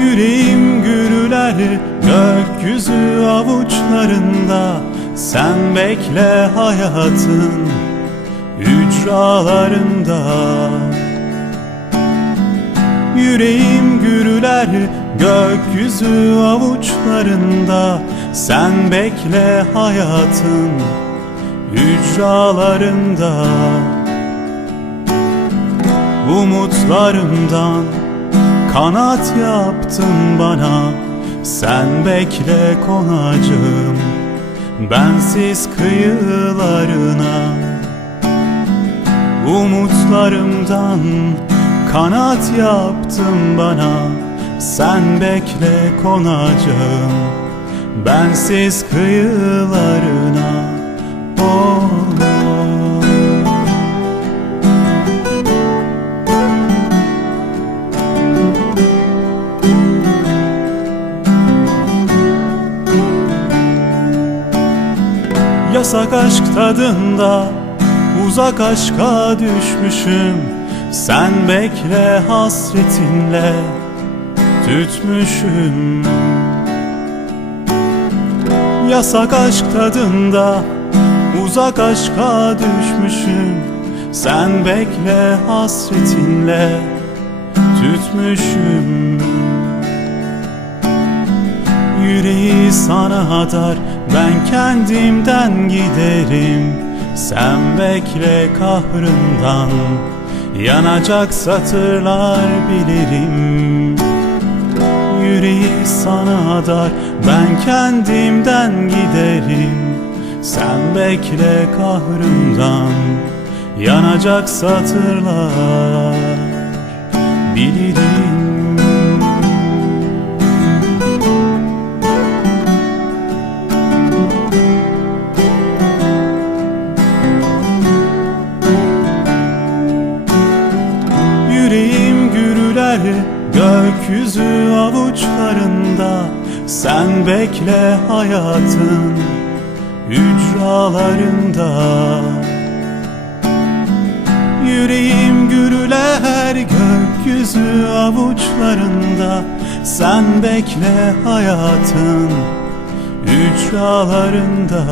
Yüreğim gürüler gökyüzü avuçlarında. Sen bekle hayatın ücralarında. Yüreğim gürüler gökyüzü avuçlarında. Sen bekle hayatın ücralarında. Umutlarımdan kanat yaptın bana. Sen bekle konacağım bensiz kıyılarına. Umutlarımdan kanat yaptın bana. Sen bekle konacağım bensiz kıyılarına. Oh. Yasak aşk tadında uzak aşka düşmüşüm. Sen bekle hasretinle tütmüşüm. Yasak aşk tadında uzak aşka düşmüşüm. Sen bekle hasretinle tütmüşüm. Yüreği sana adar, ben kendimden giderim. Sen bekle kahrından yanacak satırlar bilirim. Yüreği sana adar, ben kendimden giderim. Sen bekle kahrından yanacak satırlar bilirim. Yüreğim gürüler gökyüzü avuçlarında. Sen bekle hayatın ücralarında. Yüreğim gürüler gökyüzü avuçlarında. Sen bekle hayatın ücralarında.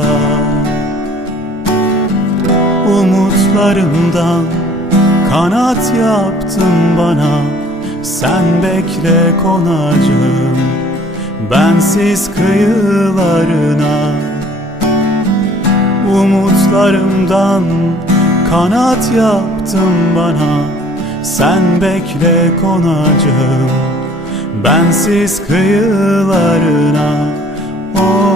Umutlarımdan kanat yaptın bana. Sen bekle konacağım bensiz kıyılarına. Umutlarımdan kanat yaptın bana. Sen bekle konacağım bensiz kıyılarına. Oh.